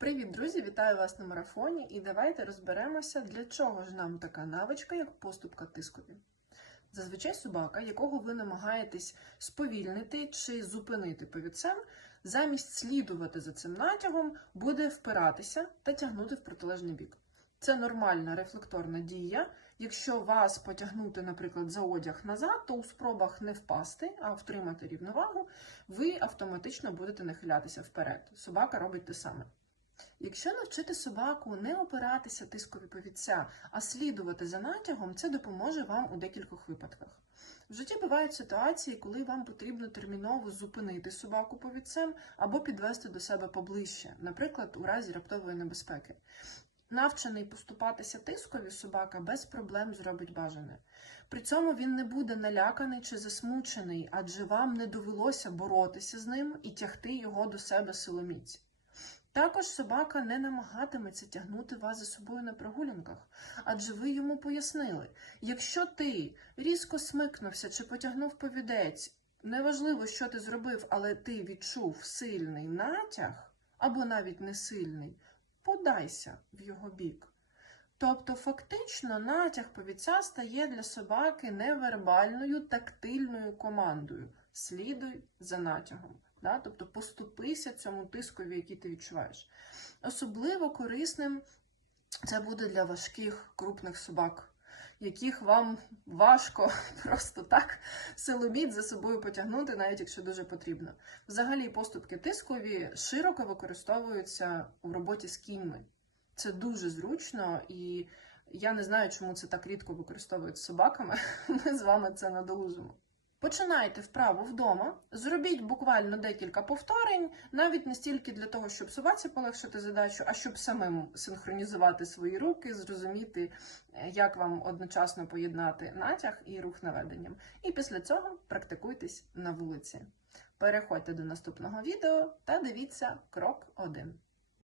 Привіт, друзі! Вітаю вас на марафоні і давайте розберемося, для чого ж нам така навичка, як поступка тискові. Зазвичай собака, якого ви намагаєтесь сповільнити чи зупинити повідцем, замість слідувати за цим натягом, буде впиратися та тягнути в протилежний бік. Це нормальна рефлекторна дія. Якщо вас потягнути, наприклад, за одяг назад, то у спробах не впасти, а втримати рівновагу, ви автоматично будете нахилятися вперед. Собака робить те саме. Якщо навчити собаку не опиратися тискові повідця, а слідувати за натягом, це допоможе вам у декількох випадках. В житті бувають ситуації, коли вам потрібно терміново зупинити собаку повідцем або підвести до себе поближче, наприклад, у разі раптової небезпеки. Навчений поступатися тискові собака без проблем зробить бажане. При цьому він не буде наляканий чи засмучений, адже вам не довелося боротися з ним і тягти його до себе силоміць. Також собака не намагатиметься тягнути вас за собою на прогулянках, адже ви йому пояснили, якщо ти різко смикнувся чи потягнув повідець, неважливо, що ти зробив, але ти відчув сильний натяг або навіть не сильний, подайся в його бік. Тобто, фактично, натяг повідця стає для собаки невербальною тактильною командою. Слідуй за натягом. Да? Тобто поступися цьому тискові, який ти відчуваєш. Особливо корисним це буде для важких крупних собак, яких вам важко просто так силоміць за собою потягнути, навіть якщо дуже потрібно. Взагалі, поступки тискові широко використовуються у роботі з кіньми. Це дуже зручно і я не знаю, чому це так рідко використовують з собаками. Ми з вами це надолужимо. Починайте вправу вдома, зробіть буквально декілька повторень, навіть не стільки для того, щоб собаці полегшити задачу, а щоб самим синхронізувати свої руки, зрозуміти, е, як вам одночасно поєднати натяг і рух наведенням. І після цього практикуйтесь на вулиці. Переходьте до наступного відео та дивіться крок 1.